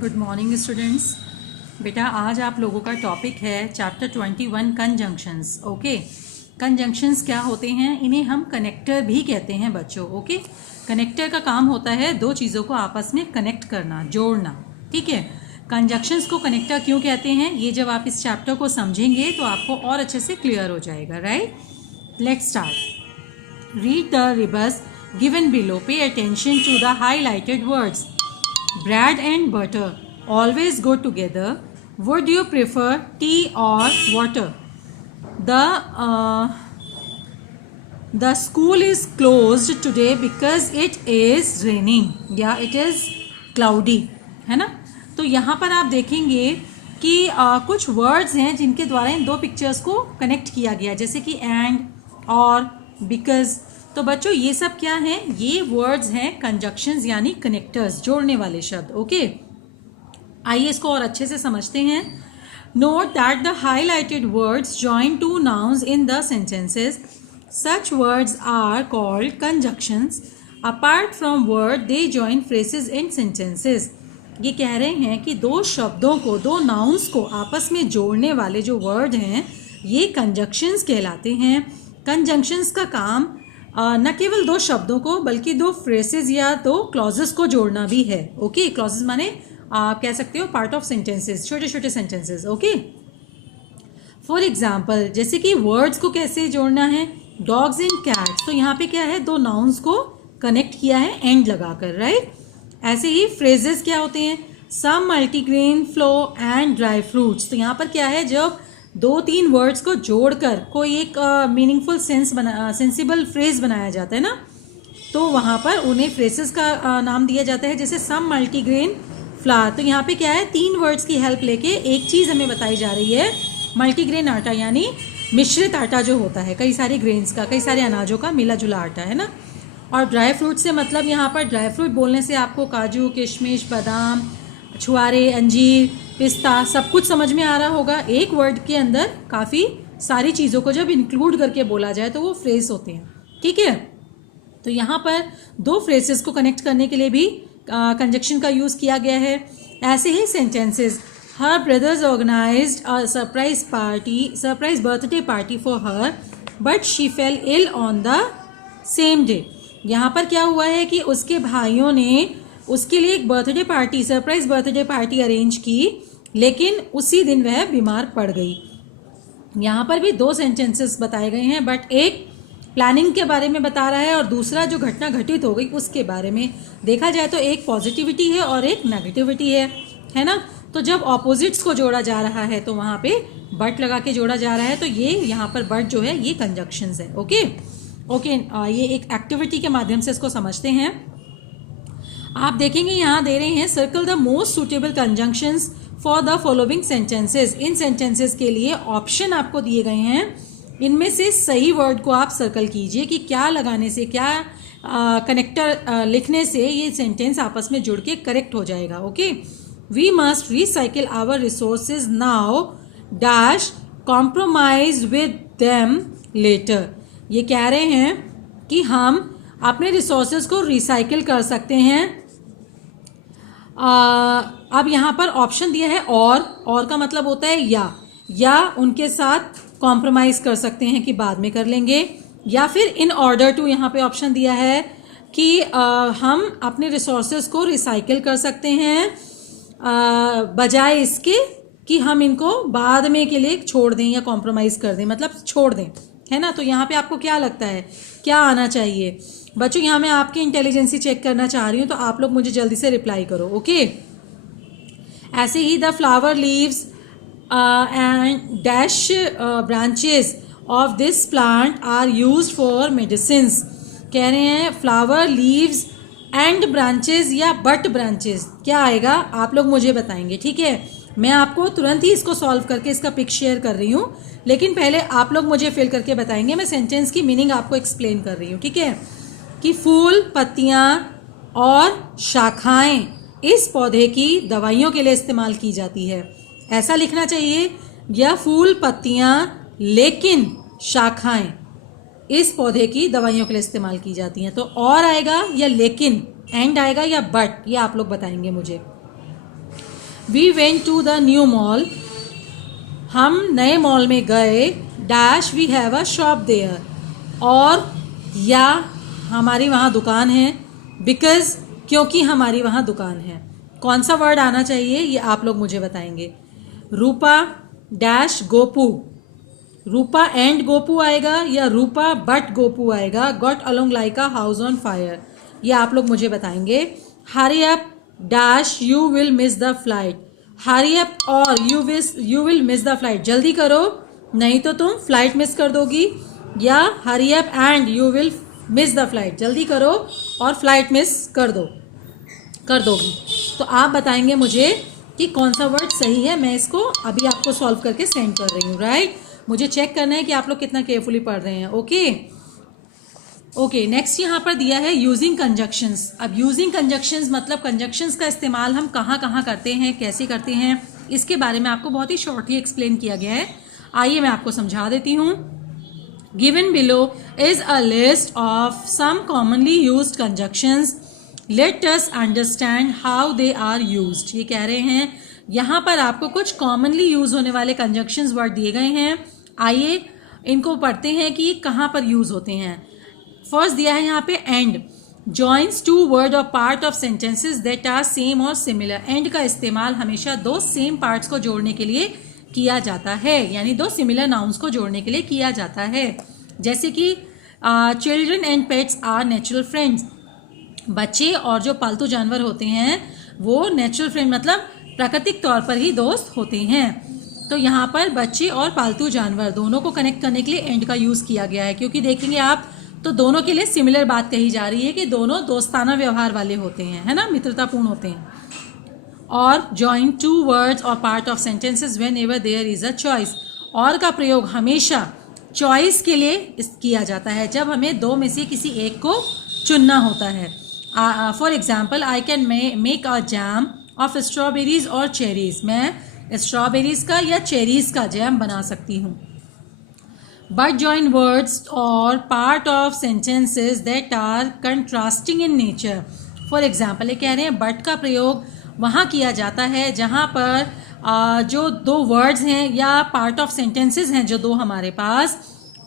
Good morning students. बेटा आज आप लोगों का टॉपिक है चैप्टर 21 कंजंक्शंस। ओके, कंजंक्शंस क्या होते हैं? इन्हें हम कनेक्टर भी कहते हैं बच्चों। ओके, कनेक्टर का काम होता है दो चीज़ों को आपस में कनेक्ट करना, जोड़ना। ठीक है, कंजंक्शंस को कनेक्टर क्यों कहते हैं ये जब आप इस चैप्टर को समझेंगे तो आपको और अच्छे से क्लियर हो जाएगा। Right, let's start. Read the rebus given below, pay attention to the highlighted words. Bread and butter always go together. Would you prefer tea or water? The uh, the school is closed today because it is raining. Yeah, it is cloudy. है ना? तो यहाँ पर आप देखेंगे कि कुछ words हैं जिनके द्वारा इन दो पिक्चर्स को कनेक्ट किया गया, जैसे कि एंड और बिकॉज। तो बच्चों ये सब क्या हैं? ये वर्ड्स हैं कंजक्शंस यानी कनेक्टर्स, जोड़ने वाले शब्द। ओके, आइए इसको और अच्छे से समझते हैं। Note that the highlighted words join two nouns in the sentences. Such words are called conjunctions. Apart from word they join phrases and sentences. ये कह रहे हैं कि दो शब्दों को, दो नाउन्स को आपस में जोड़ने वाले जो वर्ड हैं ये कंजक्शंस कहलाते हैं। कंजंक्शंस का काम न केवल दो शब्दों को बल्कि दो फ्रेसेस या दो क्लॉजेस को जोड़ना भी है। ओके, क्लॉजेस माने आप कह सकते हो पार्ट ऑफ सेंटेंसेस, छोटे छोटे सेंटेंसेस। ओके, फॉर एग्जाम्पल जैसे कि वर्ड्स को कैसे जोड़ना है, डॉग्स एंड कैट्स। तो यहाँ पे क्या है, दो नाउन्स को कनेक्ट किया है एंड लगाकर। राइट, ऐसे ही फ्रेजेस क्या होते हैं, some multigrain flour and dry fruits. तो यहाँ पर क्या है, जब दो तीन वर्ड्स को जोड़कर कोई एक मीनिंगफुल सेंसिबल फ्रेज बनाया जाता है ना, तो वहाँ पर उन्हें फ्रेजेस का नाम दिया जाता है। जैसे सम मल्टीग्रेन फ्लावर, तो यहाँ पे क्या है, तीन वर्ड्स की हेल्प लेके एक चीज़ हमें बताई जा रही है। मल्टीग्रेन आटा यानी मिश्रित आटा जो होता है, कई सारे ग्रेन्स का, कई सारे अनाजों का मिला जुला आटा है ना। और ड्राई फ्रूट से मतलब यहाँ पर ड्राई फ्रूट बोलने से आपको काजू, किशमिश, बादाम, छुआरे, अंजीर, पिस्ता सब कुछ समझ में आ रहा होगा। एक वर्ड के अंदर काफ़ी सारी चीज़ों को जब इंक्लूड करके बोला जाए तो वो फ्रेज होते हैं। ठीक है, तो यहाँ पर दो फ्रेजेस को कनेक्ट करने के लिए भी कंजक्शन का यूज़ किया गया है। ऐसे ही sentences, her brothers organised a surprise birthday party for her but she fell ill on the same day. यहाँ पर क्या हुआ है कि उसके भाइयों ने उसके लिए एक birthday party, surprise birthday party arrange की, लेकिन उसी दिन वह बीमार पड़ गई। यहाँ पर भी दो सेंटेंसेस बताए गए हैं, बट एक प्लानिंग के बारे में बता रहा है और दूसरा जो घटना घटित हो गई उसके बारे में। देखा जाए तो एक पॉजिटिविटी है और एक नेगेटिविटी है ना। तो जब ऑपोजिट्स को जोड़ा जा रहा है तो वहाँ पे बट लगा के जोड़ा जा रहा है, तो ये यहाँ पर बट जो है ये कंजक्शंस है। ओके, ये एक एक्टिविटी के माध्यम से इसको समझते हैं। आप देखेंगे यहाँ दे रहे हैं, circle the most suitable conjunctions for the following sentences. In sentences के लिए ऑप्शन आपको दिए गए हैं, इनमें से सही वर्ड को आप सर्कल कीजिए कि क्या लगाने से, क्या कनेक्टर लिखने से ये सेंटेंस आपस में जुड़ के करेक्ट हो जाएगा। Okay, we must recycle our resources now dash compromise with them later. ये कह रहे हैं कि हम अपने रिसोर्सेज को रिसाइकिल कर सकते हैं। अब यहाँ पर ऑप्शन दिया है और का मतलब होता है या उनके साथ कॉम्प्रोमाइज़ कर सकते हैं कि बाद में कर लेंगे, या फिर इन ऑर्डर टू। यहाँ पे ऑप्शन दिया है कि हम अपने रिसोर्सेज को रिसाइकिल कर सकते हैं बजाय इसके कि हम इनको बाद में के लिए छोड़ दें या कॉम्प्रोमाइज़ कर दें, मतलब छोड़ दें, है ना। तो यहाँ पे आपको क्या लगता है क्या आना चाहिए बच्चों? यहाँ मैं आपकी इंटेलिजेंसी चेक करना चाह रही हूँ, तो आप लोग मुझे जल्दी से रिप्लाई करो। ओके, ऐसे ही the flower leaves and dash branches of this plant are used for medicines. कह रहे हैं फ्लावर लीव्स एंड ब्रांचेस या बट ब्रांचेस, क्या आएगा आप लोग मुझे बताएंगे। ठीक है, मैं आपको तुरंत ही इसको सॉल्व करके इसका पिक शेयर कर रही हूँ, लेकिन पहले आप लोग मुझे फिल करके बताएंगे। मैं सेंटेंस की मीनिंग आपको एक्सप्लेन कर रही हूँ। ठीक है, कि फूल, पत्तियाँ और शाखाएं इस पौधे की दवाइयों के लिए इस्तेमाल की जाती है, ऐसा लिखना चाहिए। या फूल, पत्तियाँ लेकिन शाखाएं इस पौधे की दवाइयों के लिए इस्तेमाल की जाती हैं। तो और आएगा या लेकिन, एंड आएगा या बट, ये आप लोग बताएंगे मुझे। We went to the new mall, हम नए मॉल में गए, dash we have a shop there, और या हमारी वहाँ दुकान है, बिकॉज क्योंकि हमारी वहाँ दुकान है। कौन सा वर्ड आना चाहिए ये आप लोग मुझे बताएंगे। रूपा डैश गोपू, रूपा एंड गोपू आएगा या रूपा बट गोपू आएगा, got along like a house on fire, ये आप लोग मुझे बताएंगे। Hurry up dash you will miss the flight, hurry up or you will miss the flight, जल्दी करो नहीं तो तुम फ्लाइट मिस कर दोगी, या hurry up and you will miss the flight, जल्दी करो और फ्लाइट मिस कर दोगी। तो आप बताएंगे मुझे कि कौन सा वर्ड सही है। मैं इसको अभी आपको सॉल्व करके सेंड कर रही हूँ, राइट। मुझे चेक करना है कि आप लोग कितना केयरफुली पढ़ रहे हैं। ओके, नेक्स्ट यहाँ पर दिया है यूजिंग कंजक्शंस। अब यूजिंग कंजक्शंस मतलब कंजक्शंस का इस्तेमाल हम कहाँ कहाँ करते हैं, कैसे करते हैं, इसके बारे में आपको बहुत ही शॉर्टली एक्सप्लेन किया गया है। आइए मैं आपको समझा देती हूँ। Given below is a list of some commonly used conjunctions, let us understand how they are used. ये कह रहे हैं यहाँ पर आपको कुछ कॉमनली यूज होने वाले कंजक्शंस वर्ड दिए गए हैं। आइए इनको पढ़ते हैं कि कहाँ पर यूज होते हैं। फर्स्ट दिया है यहाँ पे एंड, जॉइंस टू वर्ड और part of sentences that are same और सिमिलर। एंड का इस्तेमाल हमेशा दो सेम पार्ट्स को जोड़ने के लिए किया जाता है, यानी दो सिमिलर नाउन्स को जोड़ने के लिए किया जाता है। जैसे कि children and pets are natural friends, बच्चे और जो पालतू जानवर होते हैं वो नेचुरल फ्रेंड मतलब प्राकृतिक तौर पर ही दोस्त होते हैं। तो यहाँ पर बच्चे और पालतू जानवर दोनों को कनेक्ट करने के लिए एंड का यूज़ किया गया है, क्योंकि देखेंगे आप तो दोनों के लिए सिमिलर बात कही जा रही है कि दोनों दोस्ताना व्यवहार वाले होते हैं, है ना, मित्रतापूर्ण होते हैं। और जॉइन टू वर्ड्स और part of sentences whenever there is a choice, और का प्रयोग हमेशा चॉइस के लिए किया जाता है, जब हमें दो में से किसी एक को चुनना होता है। For example, I can make a jam of strawberries और चेरीज, मैं स्ट्रॉबेरीज का या चेरीज का जैम बना सकती हूँ। बट जॉइन वर्ड्स और part of sentences that are contrasting in nature. For example, ये कह रहे हैं बट का प्रयोग वहाँ किया जाता है जहाँ पर जो दो वर्ड्स हैं या पार्ट ऑफ सेंटेंसेस हैं जो दो हमारे पास,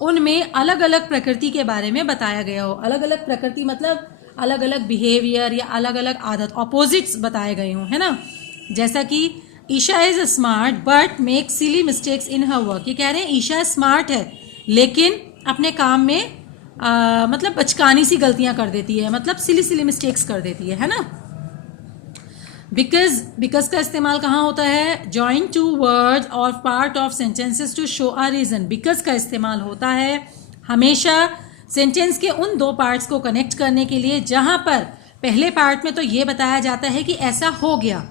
उनमें अलग अलग प्रकृति के बारे में बताया गया हो। अलग अलग प्रकृति मतलब अलग अलग बिहेवियर या अलग अलग आदत, ऑपोजिट्स बताए गए हों, है ना। जैसा कि Isha is smart but make silly mistakes in her work. ये कह रहे हैं ईशा स्मार्ट है लेकिन अपने काम में मतलब बचकानी सी गलतियां कर देती है, मतलब सिली मिस्टेक्स कर देती है ना। बिकॉज का इस्तेमाल कहाँ होता है, जॉइन टू वर्ड्स और part of sentences to show a reason. Because का इस्तेमाल होता है हमेशा सेंटेंस के उन दो पार्ट्स को कनेक्ट करने के लिए जहाँ पर पहले पार्ट में तो ये बताया जाता है कि ऐसा हो गया,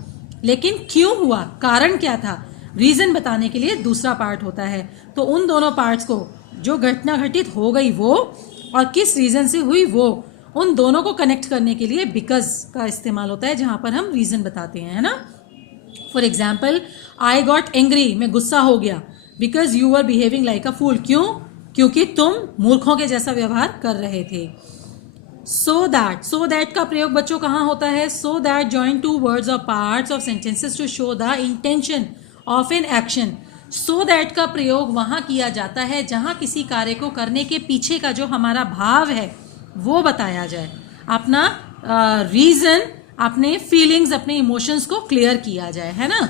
लेकिन क्यों हुआ, कारण क्या था, रीजन बताने के लिए दूसरा पार्ट होता है। तो उन दोनों पार्ट्स को, जो घटना घटित हो गई वो और किस रीजन से हुई वो, उन दोनों को कनेक्ट करने के लिए बिकॉज का इस्तेमाल होता है, जहां पर हम रीजन बताते हैं, है ना। For example, I got angry, मैं गुस्सा हो गया, because you are behaving like a fool, क्यों, क्योंकि तुम मूर्खों के जैसा व्यवहार कर रहे थे। सो दैट का प्रयोग बच्चों कहाँ होता है, so that join two words और parts of sentences to show the intention of an action. So that का प्रयोग वहाँ किया जाता है जहाँ किसी कार्य को करने के पीछे का जो हमारा भाव है वो बताया जाए, अपना रीज़न, अपने फीलिंग्स, अपने इमोशंस को क्लियर किया जाए, है ना,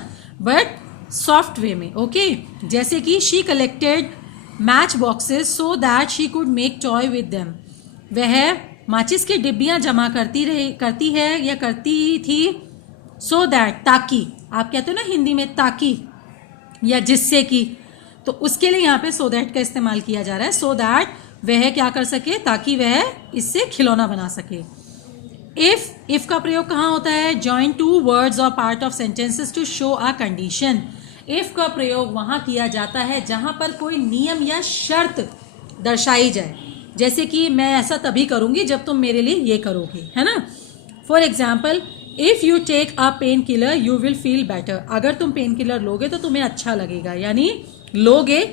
बट सॉफ्ट वे में। ओके, जैसे कि she collected match boxes so that she could make toy with them. वह माचिस की डिब्बियाँ जमा करती है या करती थी, सो दैट, ताकि, आप कहते हो ना हिंदी में ताकि या जिससे कि, तो उसके लिए यहाँ पे सो दैट का इस्तेमाल किया जा रहा है, सो दैट वह क्या कर सके, ताकि वह इससे खिलौना बना सके। इफ का प्रयोग कहाँ होता है, जॉइन टू वर्ड्स और part of sentences to show a condition. If का प्रयोग वहाँ किया जाता है जहाँ पर कोई नियम या शर्त दर्शाई जाए, जैसे कि मैं ऐसा तभी करूँगी जब तुम मेरे लिए ये करोगे, है ना। For example, if you take a painkiller you will feel better. अगर तुम पेन किलर लोगे तो तुम्हें अच्छा लगेगा, यानी लोगे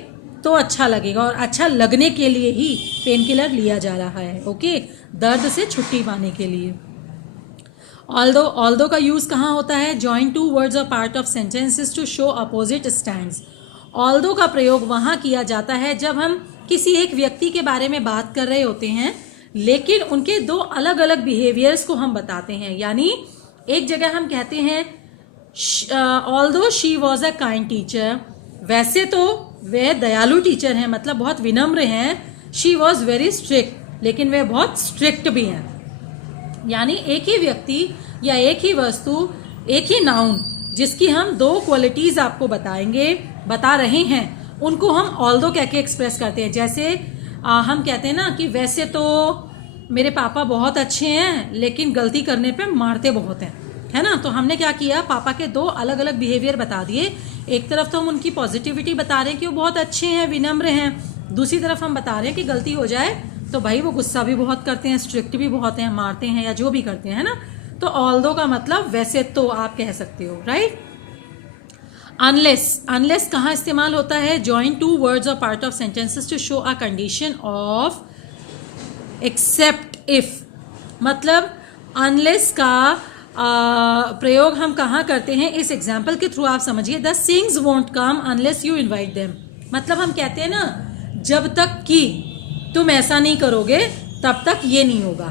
तो अच्छा लगेगा, और अच्छा लगने के लिए ही पेन किलर लिया जा रहा है। ओके, दर्द से छुट्टी पाने के लिए। ऑल्दो का यूज़ कहाँ होता है? जॉइन टू वर्ड्स और part of sentences to show opposite stands. Although का प्रयोग वहाँ किया जाता है जब हम किसी एक व्यक्ति के बारे में बात कर रहे होते हैं, लेकिन उनके दो अलग अलग बिहेवियर्स को हम बताते हैं। यानी एक जगह हम कहते हैं although she was a kind teacher, वैसे तो वह दयालु टीचर हैं, मतलब बहुत विनम्र हैं। शी वॉज वेरी स्ट्रिक्ट, लेकिन वह बहुत स्ट्रिक्ट भी हैं। यानी एक ही व्यक्ति या एक ही वस्तु, एक ही नाउन जिसकी हम दो क्वालिटीज आपको बता रहे हैं, उनको हम ऑल्दो कह के एक्सप्रेस करते हैं। जैसे हम कहते हैं ना कि वैसे तो मेरे पापा बहुत अच्छे हैं, लेकिन गलती करने पे मारते बहुत हैं, है ना। तो हमने क्या किया, पापा के दो अलग अलग बिहेवियर बता दिए। एक तरफ तो हम उनकी पॉजिटिविटी बता रहे हैं कि वो बहुत अच्छे हैं, विनम्र हैं। दूसरी तरफ हम बता रहे हैं कि गलती हो जाए तो भाई वो गुस्सा भी बहुत करते हैं, स्ट्रिक्ट भी बहुत हैं, मारते हैं या जो भी करते हैं ना। तो ऑल्दो का मतलब वैसे तो आप कह सकते हो, राइट। अनलेस कहाँ इस्तेमाल होता है? जॉइन टू वर्ड्स और part of sentences to show a condition of except if. मतलब अनलेस का प्रयोग हम कहाँ करते हैं? इस एग्जाम्पल के थ्रू आप समझिए। The sings won't come unless you invite them. मतलब हम कहते हैं ना, जब तक कि तुम ऐसा नहीं करोगे तब तक ये नहीं होगा।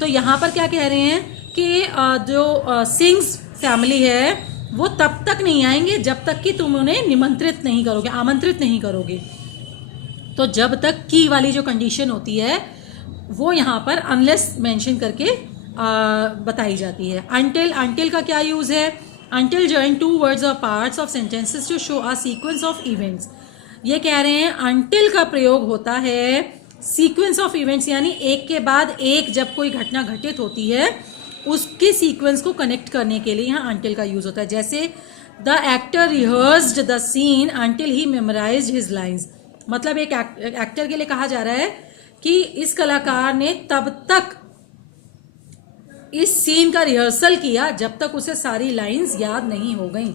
तो यहाँ पर क्या कह रहे हैं कि जो सिंग्स फैमिली है वो तब तक नहीं आएंगे जब तक कि तुम उन्हें निमंत्रित नहीं करोगे, आमंत्रित नहीं करोगे। तो जब तक की वाली जो कंडीशन होती है वो यहाँ पर अनलेस मेंशन करके बताई जाती है। अंटिल का क्या यूज है? अंटिल जॉइन टू वर्ड्स और parts of sentences to show a sequence of events. ये कह रहे हैं अंटिल का प्रयोग होता है सीक्वेंस ऑफ इवेंट्स, यानी एक के बाद एक जब कोई घटना घटित होती है उसके सीक्वेंस को कनेक्ट करने के लिए यहाँ अंटिल का यूज होता है। जैसे the actor rehearsed the scene until he memorized his lines. मतलब एक एक्टर के लिए कहा जा रहा है कि इस कलाकार ने तब तक इस सीन का रिहर्सल किया जब तक उसे सारी लाइंस याद नहीं हो गई।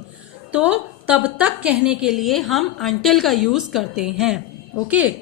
तो तब तक कहने के लिए हम अंटिल का यूज करते हैं। ओके,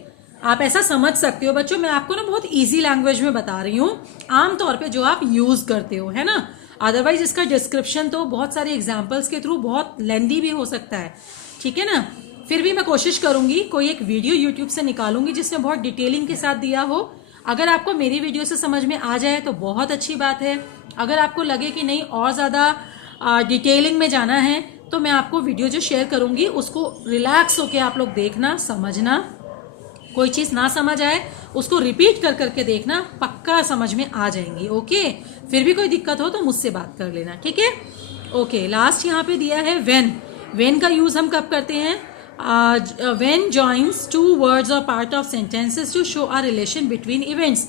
आप ऐसा समझ सकते हो बच्चों। मैं आपको ना बहुत इजी लैंग्वेज में बता रही हूँ, आमतौर पे जो आप यूज करते हो, है ना। अदरवाइज इसका डिस्क्रिप्शन तो बहुत सारे एग्जाम्पल्स के थ्रू बहुत लेंदी भी हो सकता है, ठीक है ना। फिर भी मैं कोशिश करूंगी कोई एक वीडियो यूट्यूब से निकालूंगी जिसमें बहुत डिटेलिंग के साथ दिया हो। अगर आपको मेरी वीडियो से समझ में आ जाए तो बहुत अच्छी बात है। अगर आपको लगे कि नहीं और ज़्यादा डिटेलिंग में जाना है तो मैं आपको वीडियो जो शेयर करूंगी उसको रिलैक्स होके आप लोग देखना, समझना। कोई चीज़ ना समझ आए उसको रिपीट कर करके देखना, पक्का समझ में आ जाएंगी। ओके, फिर भी कोई दिक्कत हो तो मुझसे बात कर लेना, ठीक है। ओके, लास्ट यहाँ पे दिया है वेन का यूज़ हम कब करते हैं? वेन जॉइंस टू वर्ड्स और part of sentences to show a relation between events.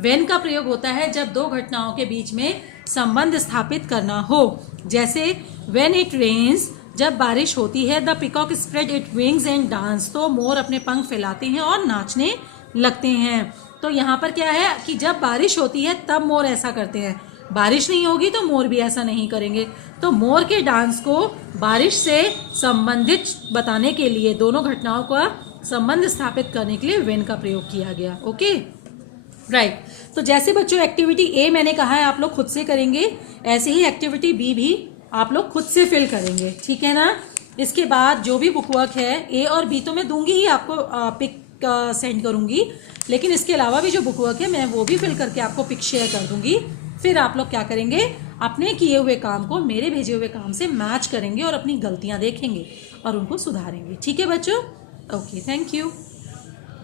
When का प्रयोग होता है जब दो घटनाओं के बीच में संबंध स्थापित करना हो। जैसे वेन इट रेन्स, जब बारिश होती है, the peacock spread it wings and dance, तो मोर अपने पंख फैलाते हैं और नाचने लगते हैं। तो यहाँ पर क्या है कि जब बारिश होती है तब मोर ऐसा करते हैं, बारिश नहीं होगी तो मोर भी ऐसा नहीं करेंगे। तो मोर के डांस को बारिश से संबंधित बताने के लिए, दोनों घटनाओं का संबंध स्थापित करने के लिए वेन का प्रयोग किया गया। Okay, right. तो जैसे बच्चों एक्टिविटी ए मैंने कहा है आप लोग खुद से करेंगे, ऐसे ही एक्टिविटी बी भी आप लोग खुद से फिल करेंगे, ठीक है ना। इसके बाद जो भी बुकवर्क है ए और बी तो मैं दूंगी ही आपको, पिक सेंड करूंगी, लेकिन इसके अलावा भी जो बुकवर्क है मैं वो भी फिल करके आपको पिक शेयर कर दूंगी। फिर आप लोग क्या करेंगे, अपने किए हुए काम को मेरे भेजे हुए काम से मैच करेंगे और अपनी गलतियां देखेंगे और उनको सुधारेंगे, ठीक है बच्चों। Okay, thank you.